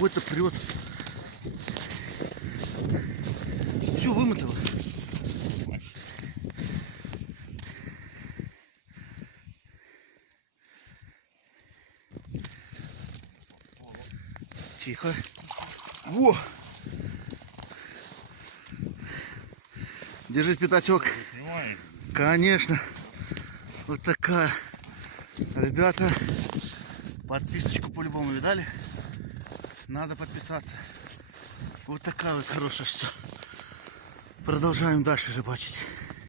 Ой-то прет. Все вымотало. Тихо. Во! Держи пятачок. Конечно. Вот такая. Ребята, подписочку по-любому видали? Надо подписаться. Вот такая вот хорошая все. Продолжаем дальше рыбачить.